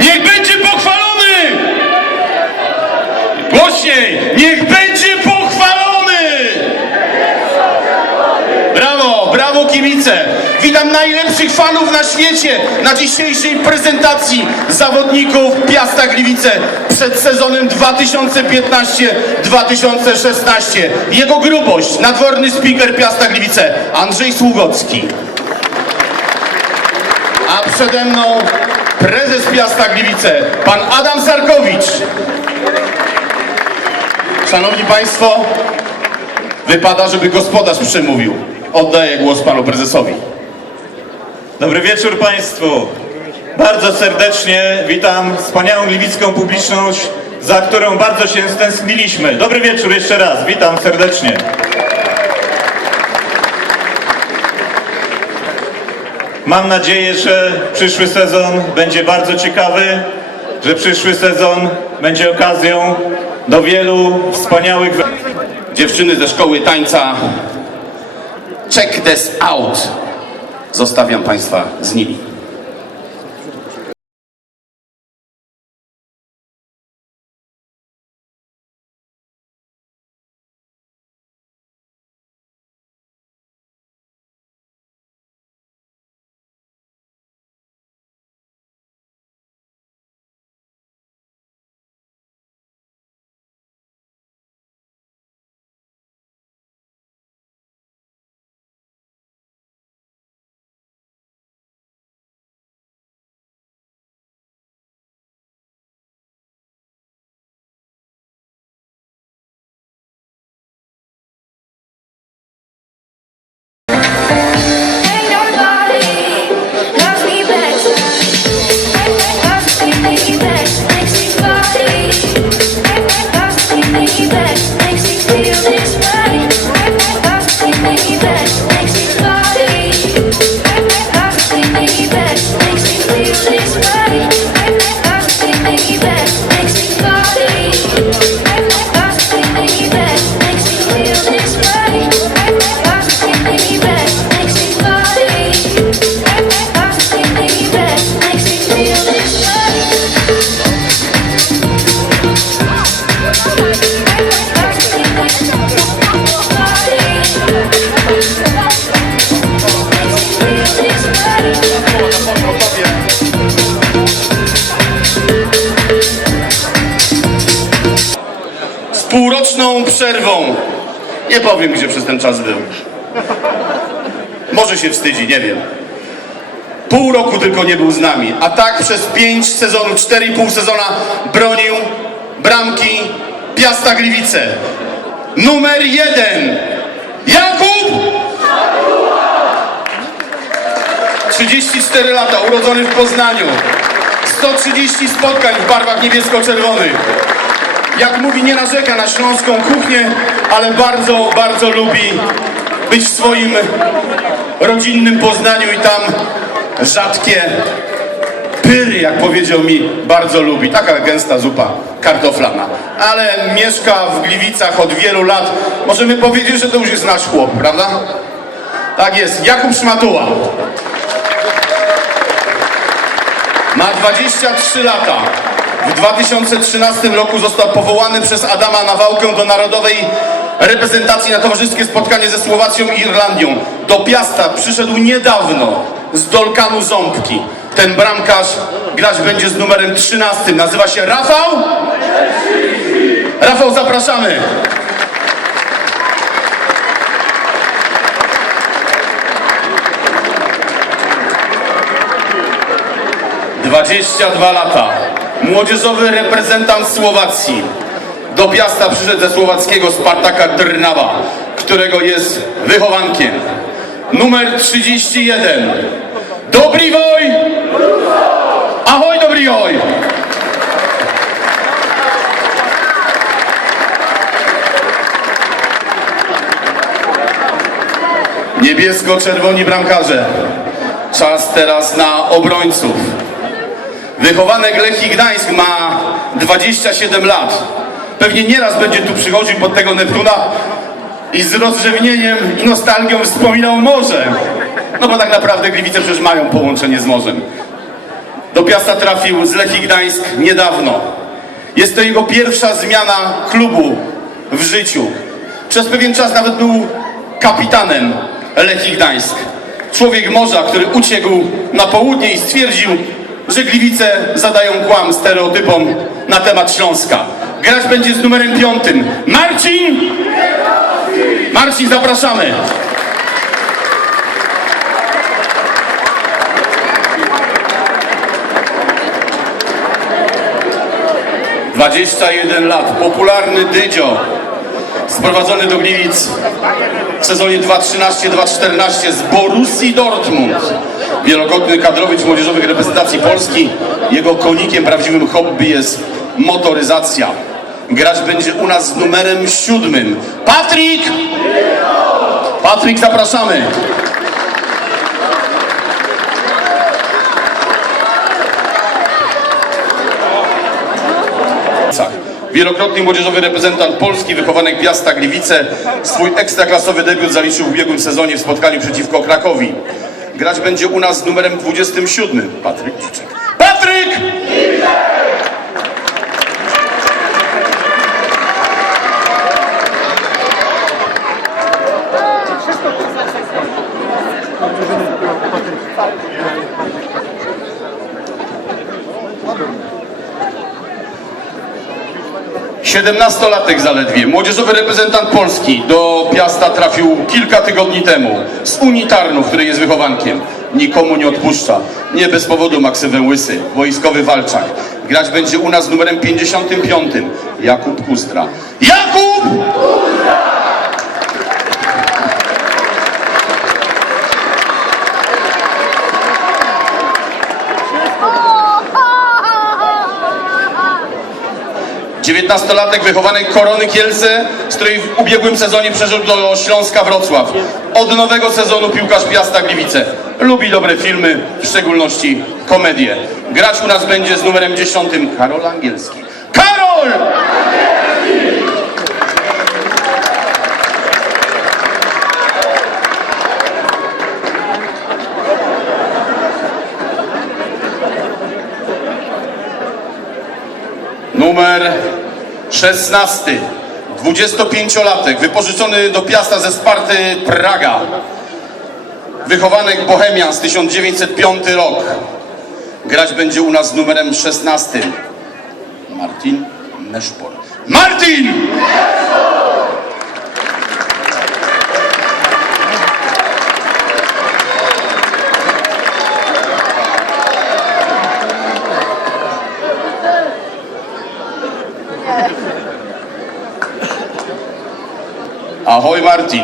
Niech będzie pochwalony! Głośniej! Niech będzie pochwalony! Brawo, brawo kibice! Witam najlepszych fanów na świecie na dzisiejszej prezentacji zawodników Piasta Gliwice przed sezonem 2015-2016. Jego grubość, nadworny speaker Piasta Gliwice Andrzej Sługocki. A przede mną prezes Piasta Gliwice, pan Adam Sarkowicz. Szanowni Państwo, wypada, żeby gospodarz przemówił. Oddaję głos panu prezesowi. Dobry wieczór Państwu. Bardzo serdecznie witam wspaniałą gliwicką publiczność, za którą bardzo się stęskniliśmy. Dobry wieczór jeszcze raz, witam serdecznie. Mam nadzieję, że przyszły sezon będzie bardzo ciekawy, że przyszły sezon będzie okazją do wielu wspaniałych... Dziewczyny ze szkoły tańca Check this out. Zostawiam Państwa z nimi. Przerwą. Nie powiem, gdzie przez ten czas był. Może się wstydzi, nie wiem. Pół roku tylko nie był z nami, a tak przez pięć sezonów, cztery i pół sezona bronił bramki Piasta Gliwice. Numer jeden. Jakub! 34 lata, urodzony w Poznaniu. 130 spotkań w barwach niebiesko-czerwonych. Jak mówi, nie narzeka na śląską kuchnię, ale bardzo, bardzo lubi być w swoim rodzinnym Poznaniu i tam rzadkie pyry, jak powiedział mi, bardzo lubi. Taka gęsta zupa kartoflana. Ale mieszka w Gliwicach od wielu lat. Możemy powiedzieć, że to już jest nasz chłop, prawda? Tak jest. Jakub Szmatuła. Ma 23 lata. W 2013 roku został powołany przez Adama Nawałkę do narodowej reprezentacji na towarzyskie spotkanie ze Słowacją i Irlandią. Do Piasta przyszedł niedawno z Dolkanu Ząbki. Ten bramkarz grać będzie z numerem 13. Nazywa się Rafał? Rafał, zapraszamy. Dwadzieścia dwa lata. Młodzieżowy reprezentant Słowacji. Do Piasta przyszedł ze słowackiego Spartaka Trnawa, którego jest wychowankiem. Numer 31. Dobry woj! Ahoj, dobry woj! Niebiesko-czerwoni bramkarze. Czas teraz na obrońców. Wychowanek Lechii Gdańsk ma 27 lat. Pewnie nieraz będzie tu przychodził pod tego Neptuna i z rozrzewnieniem i nostalgią wspominał morze. No bo tak naprawdę Gliwice przecież mają połączenie z morzem. Do Piasta trafił z Lechii Gdańsk niedawno. Jest to jego pierwsza zmiana klubu w życiu. Przez pewien czas nawet był kapitanem Lechii Gdańsk. Człowiek morza, który uciekł na południe i stwierdził, że Gliwice zadają kłam stereotypom na temat Śląska. Grać będzie z numerem piątym. Marcin! Marcin, zapraszamy! Dwadzieścia jeden lat, popularny Dydzio, sprowadzony do Gliwic w sezonie 2013-2014 z Borussii Dortmund. Wielokrotny kadrowicz młodzieżowych reprezentacji Polski. Jego konikiem, prawdziwym hobby jest motoryzacja. Grać będzie u nas z numerem siódmym. Patryk! Patryk, zapraszamy. Wielokrotny młodzieżowy reprezentant Polski, wychowanek Piasta Gliwice, swój ekstraklasowy debiut zaliczył w ubiegłym sezonie w spotkaniu przeciwko Krakowi. Grać będzie u nas z numerem 27. Patryk Dziczek. Patryk! Siedemnastolatek zaledwie, młodzieżowy reprezentant Polski do Piasta trafił kilka tygodni temu z Unii Tarnów, której jest wychowankiem. Nikomu nie odpuszcza. Nie bez powodu maksywę łysy, wojskowy walczak. Grać będzie u nas numerem 55. Jakub Kustra. Jakub! Dziewiętnastolatek wychowanek Korony Kielce, z której w ubiegłym sezonie przeszedł do Śląska Wrocław. Od nowego sezonu piłkarz Piasta Gliwice. Lubi dobre filmy, w szczególności komedie. Grać u nas będzie z numerem 10 Karol Angielski. Karol! Numer 16. 25-latek, wypożyczony do Piasta ze Sparty Praga. Wychowanek Bohemian z 1905 rok. Grać będzie u nas z numerem 16. Martin Neszpor. Martin! Ahoj Martin.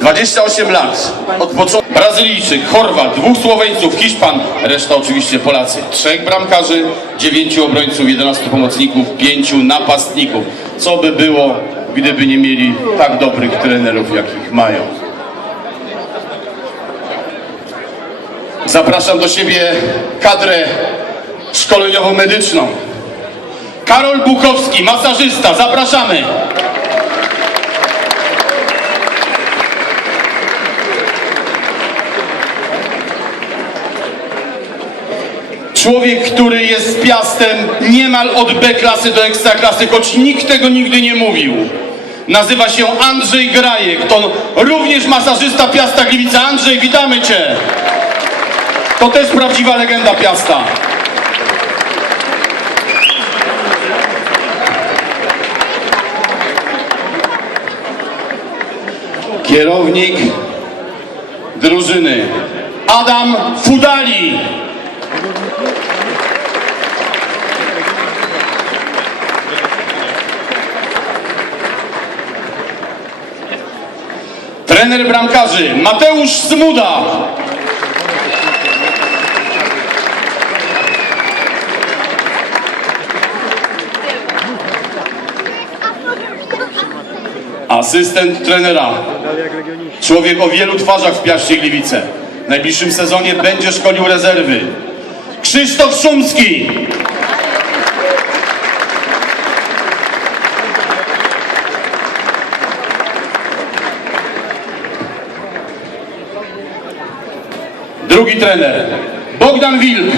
28 lat. Od początku Brazylijczyk, Chorwat, dwóch Słoweńców, Hiszpan, reszta oczywiście Polacy. Trzech bramkarzy, dziewięciu obrońców, 11 pomocników, pięciu napastników. Co by było, gdyby nie mieli tak dobrych trenerów, jakich mają. Zapraszam do siebie kadrę szkoleniową-medyczną. Karol Buchowski, masażysta, zapraszamy. Człowiek, który jest Piastem niemal od B klasy do ekstraklasy, choć nikt tego nigdy nie mówił. Nazywa się Andrzej Grajek, to również masażysta Piasta Gliwica. Andrzej, witamy Cię. To też prawdziwa legenda Piasta. Kierownik drużyny Adam Fudali. Trener bramkarzy Mateusz Smuda. Asystent trenera. Człowiek o wielu twarzach w Piaście Gliwice. W najbliższym sezonie będzie szkolił rezerwy. Krzysztof Szumski. Drugi trener Bogdan Wilk.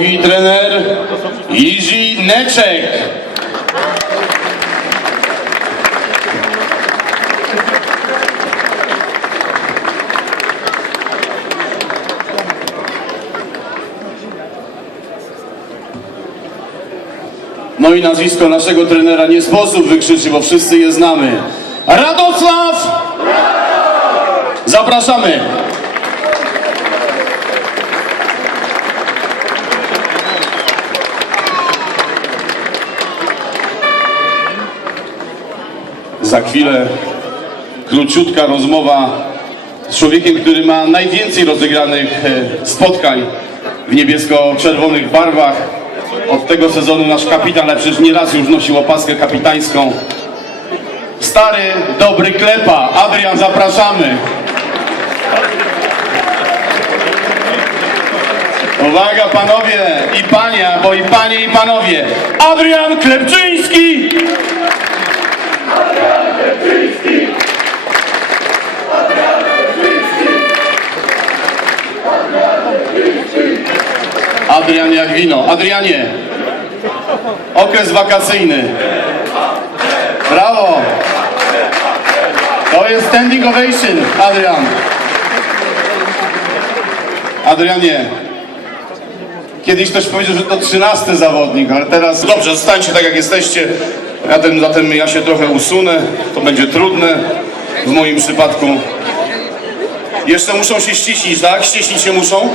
Drugi trener Jiří Neczek. No i nazwisko naszego trenera nie sposób wykrzyczyć, bo wszyscy je znamy. Radosław! Zapraszamy. Za chwilę króciutka rozmowa z człowiekiem, który ma najwięcej rozegranych e, spotkań w niebiesko-czerwonych barwach. Od tego sezonu nasz kapitan, ale przecież nieraz już nosił opaskę kapitańską. Stary, dobry klepa. Adrian, zapraszamy. Uwaga panowie i panie, bo i panie i panowie. Adrian Klepczyński! Adrian jak wino. Adrianie, okres wakacyjny. Brawo! To jest standing ovation, Adrian. Adrianie, kiedyś ktoś powiedział, że to trzynasty zawodnik, ale teraz... Dobrze, zostańcie tak jak jesteście. Ja ten, zatem ja się trochę usunę. To będzie trudne w moim przypadku. Jeszcze muszą się ściśnić, tak? Ściśnić się muszą.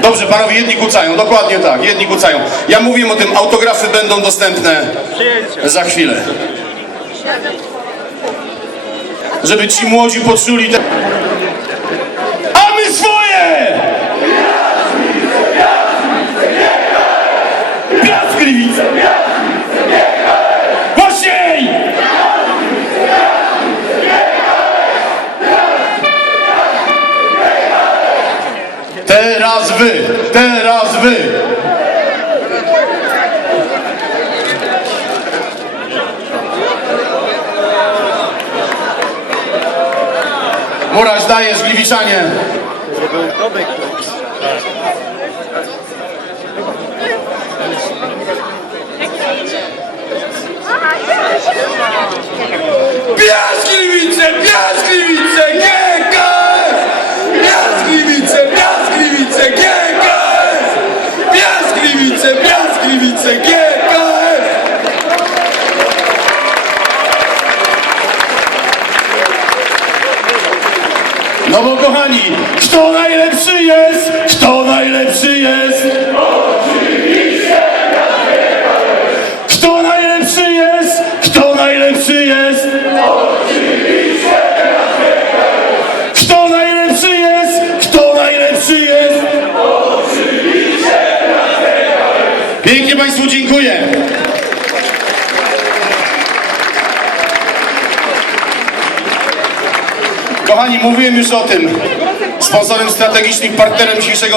Dobrze, panowie, jedni kucają, dokładnie tak, jedni kucają. Ja mówiłem o tym, autografy będą dostępne za chwilę. Żeby ci młodzi poczuli te... A my swoje! Piast Gliwice! Głośniej! Teraz wy, teraz wy. Muraś dajesz, Gliwiczanie. Piast Państwu dziękuję. Kochani, mówiłem już o tym. Sponsorem strategicznym, partnerem dzisiejszego